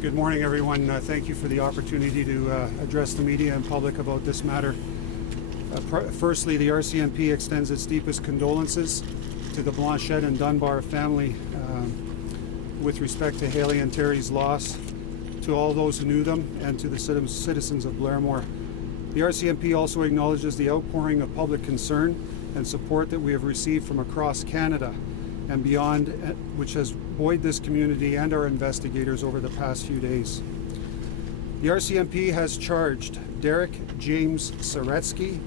Good morning, everyone. Thank you for the opportunity to address the media and public about this matter. Firstly, the RCMP extends its deepest condolences to the Blanchette and Dunbar family with respect to Haley and Terry's loss, to all those who knew them, and to the citizens of Blairmore. The RCMP also acknowledges the outpouring of public concern and support that we have received from across Canada and beyond, which has buoyed this community and our investigators over the past few days. The RCMP has charged Derek James Saretzky,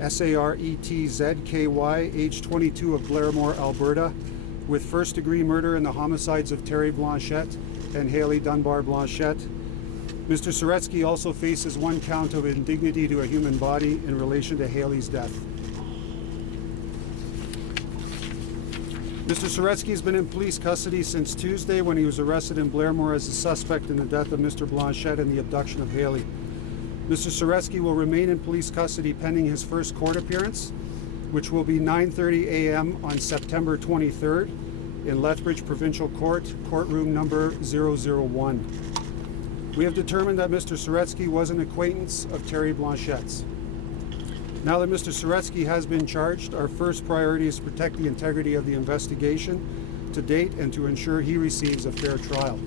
Saretzky, age 22 of Blairmore, Alberta, with first-degree murder in the homicides of Terry Blanchette and Haley Dunbar Blanchette. Mr. Saretzky also faces one count of indignity to a human body in relation to Haley's death. Mr. Saretzky has been in police custody since Tuesday when he was arrested in Blairmore as a suspect in the death of Mr. Blanchette and the abduction of Haley. Mr. Saretzky will remain in police custody pending his first court appearance, which will be 9:30 a.m. on September 23rd in Lethbridge Provincial Court, courtroom number 001. We have determined that Mr. Saretzky was an acquaintance of Terry Blanchette's. Now that Mr. Saretzky has been charged, our first priority is to protect the integrity of the investigation to date and to ensure he receives a fair trial.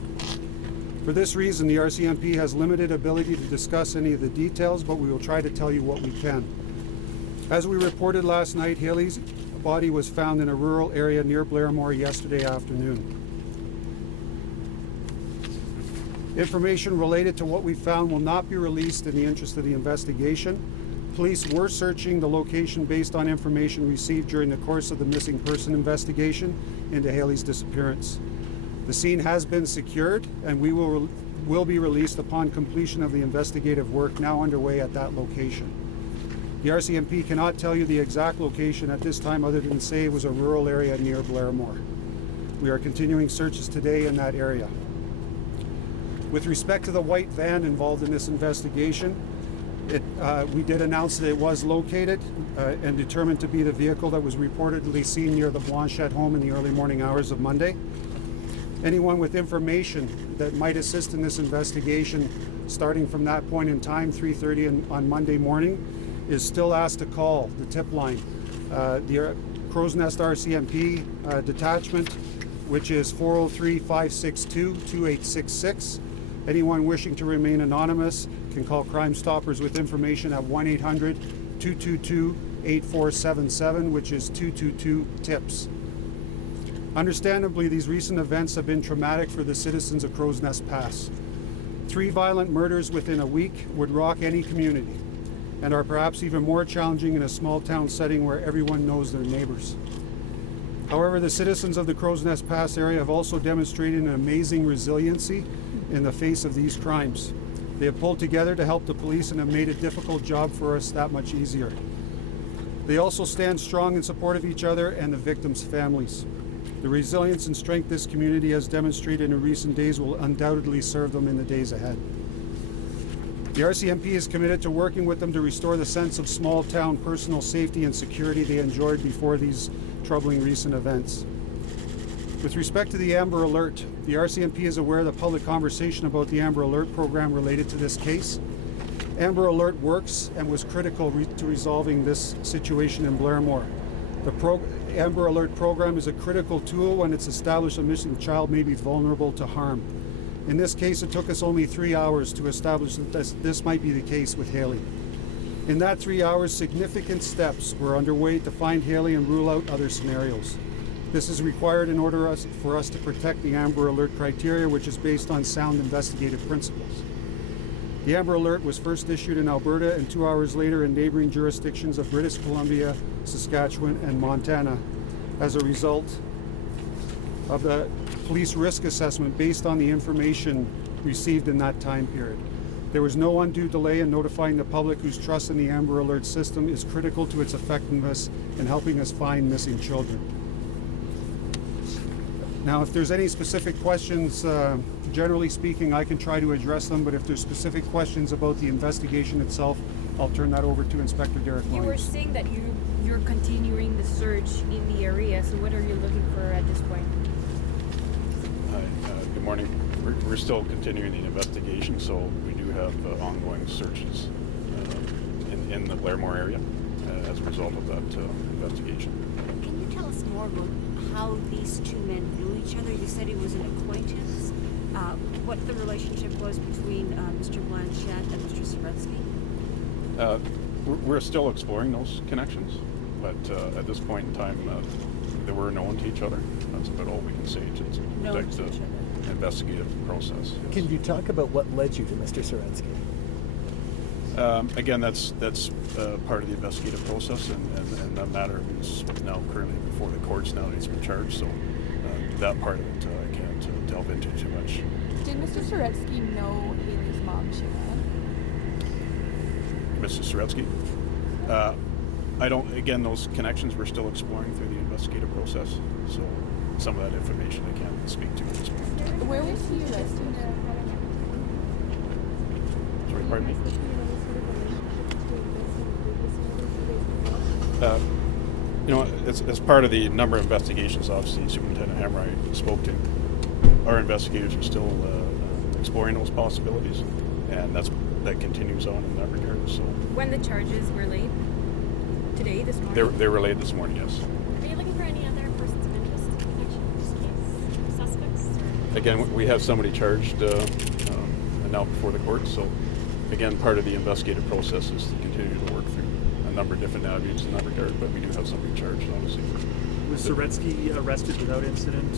For this reason, the RCMP has limited ability to discuss any of the details, but we will try to tell you what we can. As we reported last night, Haley's body was found in a rural area near Blairmore yesterday afternoon. Information related to what we found will not be released in the interest of the investigation. Police were searching the location based on information received during the course of the missing person investigation into Haley's disappearance. The scene has been secured and we will be released upon completion of the investigative work now underway at that location. The RCMP cannot tell you the exact location at this time other than say it was a rural area near Blairmore. We are continuing searches today in that area. With respect to the white van involved in this investigation, we did announce that it was located and determined to be the vehicle that was reportedly seen near the Blanchette home in the early morning hours of Monday. Anyone with information that might assist in this investigation starting from that point in time, 3:30 on Monday morning, is still asked to call the tip line. The Crow's Nest RCMP detachment, which is 403-562-2866. Anyone wishing to remain anonymous can call Crime Stoppers with information at 1-800-222-8477, which is 222-TIPS. Understandably, these recent events have been traumatic for the citizens of Crow's Nest Pass. 3 violent murders within a week would rock any community and are perhaps even more challenging in a small town setting where everyone knows their neighbors. However, the citizens of the Crow's Nest Pass area have also demonstrated an amazing resiliency in the face of these crimes. They have pulled together to help the police and have made a difficult job for us that much easier. They also stand strong in support of each other and the victims' families. The resilience and strength this community has demonstrated in recent days will undoubtedly serve them in the days ahead. The RCMP is committed to working with them to restore the sense of small town personal safety and security they enjoyed before these troubling recent events. With respect to the Amber Alert, the RCMP is aware of the public conversation about the Amber Alert program related to this case. Amber Alert works and was critical to resolving this situation in Blairmore. The Amber Alert program is a critical tool when it's established a missing child may be vulnerable to harm. In this case, it took us only 3 hours to establish that this might be the case with Haley. In that 3 hours, significant steps were underway to find Haley and rule out other scenarios. This is required in order for us to protect the Amber Alert criteria, which is based on sound investigative principles. The Amber Alert was first issued in Alberta and 2 hours later in neighboring jurisdictions of British Columbia, Saskatchewan, and Montana as a result of the police risk assessment based on the information received in that time period. There was no undue delay in notifying the public whose trust in the Amber Alert system is critical to its effectiveness in helping us find missing children. Now, if there's any specific questions, generally speaking, I can try to address them, but if there's specific questions about the investigation itself, I'll turn that over to Inspector Derek Lyons. You were saying that you're continuing the search in the area, so what are you looking for at this point? Good morning. We're still continuing the investigation, so we do have ongoing searches in the Blairmore area as a result of that investigation. Can you tell us more about how these two men knew each other? You said he was an acquaintance. What the relationship was between Mr. Blanchette and Mr. Saretzky? We're still exploring those connections, but at this point in time, they were known to each other. That's about all we can say to protect the investigative process. Yes. Can you talk about what led you to Mr. Saretzky? Again, that's part of the investigative process, and that matter is now currently before the courts now that he's been charged, so that part of it I can't delve into too much. Did Mr. Saretzky know Haley's mom, Sheena? Mr. Saretzky? I don't, again, those connections we're still exploring through the investigative process, so some of that information I can't speak to at this point. Where was he arrested? Sorry, pardon me? As part of the number of investigations, obviously, Superintendent Hamright spoke to. Our investigators are still exploring those possibilities, and that continues on in that regard. So, When the charges were laid? Today, this morning? they were laid this morning, yes. Are you looking for any other persons of interest in connection with this case? Suspects? Or? Again, we have somebody charged and now before the court. So, again, part of the investigative process is to continue to work through a number of different avenues in that regard, but we do have somebody charged, obviously. Was Saretzky arrested without incident?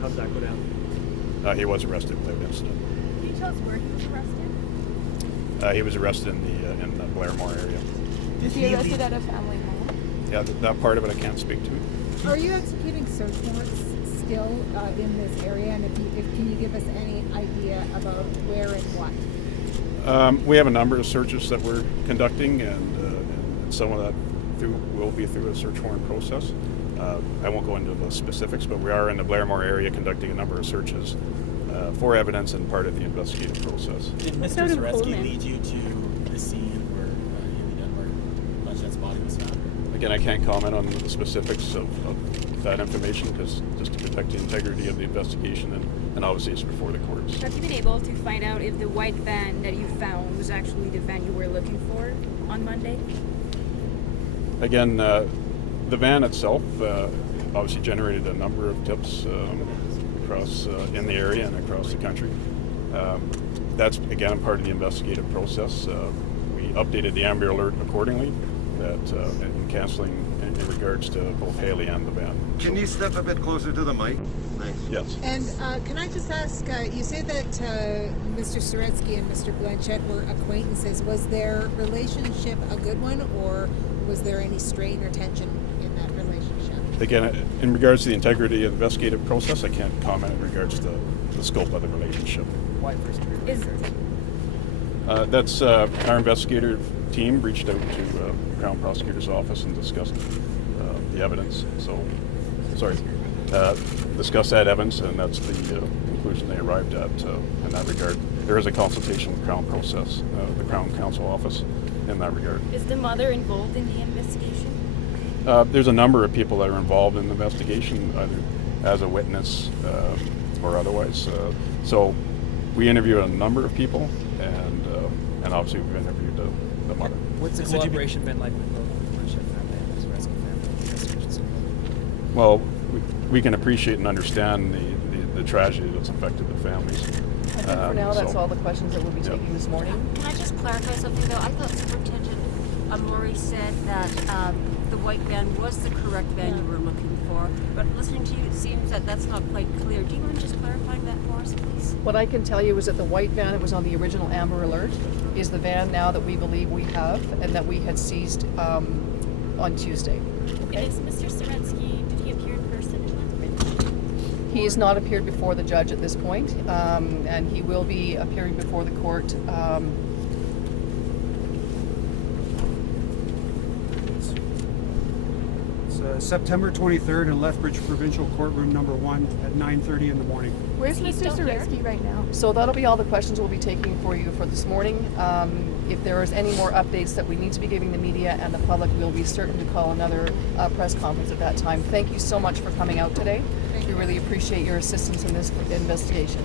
How did that go down? He was arrested without incident. Can you tell us where he was arrested? He was arrested in the Blairmore area. Was he arrested at a family home? Yeah, that part of it I can't speak to. Are you executing search warrants still in this area? And can you give us any idea about where and what? We have a number of searches that we're conducting, and some of that will be through a search warrant process. I won't go into the specifics, but we are in the Blairmore area conducting a number of searches for evidence and part of the investigative process. Did Mr. Saretzky lead you to the scene where Haley Blanchette's body was found? Again, I can't comment on the specifics of that information because just to protect the integrity of the investigation, and obviously it's before the courts. Have you been able to find out if the white van that you found was actually the van you were looking for on Monday? Again, the van itself obviously generated a number of tips across in the area and across the country. That's again part of the investigative process. We updated the Amber Alert accordingly, that in cancelling in regards to both Haley and the van. Can you step a bit closer to the mic? Thanks. Yes. And can I just ask, you say that Mr. Saretzky and Mr. Blanchette were acquaintances. Was their relationship a good one, or was there any strain or tension in that relationship? Again, in regards to the integrity of the investigative process, I can't comment in regards to the scope of the relationship. Why first degree murder? That's our investigative team reached out to the Crown Prosecutor's Office and discussed the evidence. Discussed that evidence, and that's the conclusion they arrived at in that regard. There is a consultation with Crown process, the Crown Counsel Office, in that regard. Is the mother involved in the investigation? There's a number of people that are involved in the investigation, either as a witness or otherwise. So we interviewed a number of people, and obviously we've interviewed the mother. What's the collaboration been like with both the Blanchette family and the Saretzky family? Well, we can appreciate and understand the tragedy that's affected the families. I think for now, that's all the questions that we'll be taking this morning. Can I just clarify something, though? I thought Superintendent Murray said that the white van was the correct van you were looking for, but listening to you, it seems that that's not quite clear. Do you mind just clarifying that for us, please? What I can tell you is that the white van that was on the original Amber Alert is the van now that we believe we have and that we had seized on Tuesday. Okay. Is Mr. Saretzky, did he appear in person in Lethbridge? He has not appeared before the judge at this point, and he will be appearing before the court September 23rd in Lethbridge Provincial Courtroom number 1 at 9:30 in the morning. Where's Is he Mr. still here? Saretzky right now? So that'll be all the questions we'll be taking for you for this morning. If there is any more updates that we need to be giving the media and the public, we'll be certain to call another press conference at that time. Thank you so much for coming out today. We really appreciate your assistance in this investigation.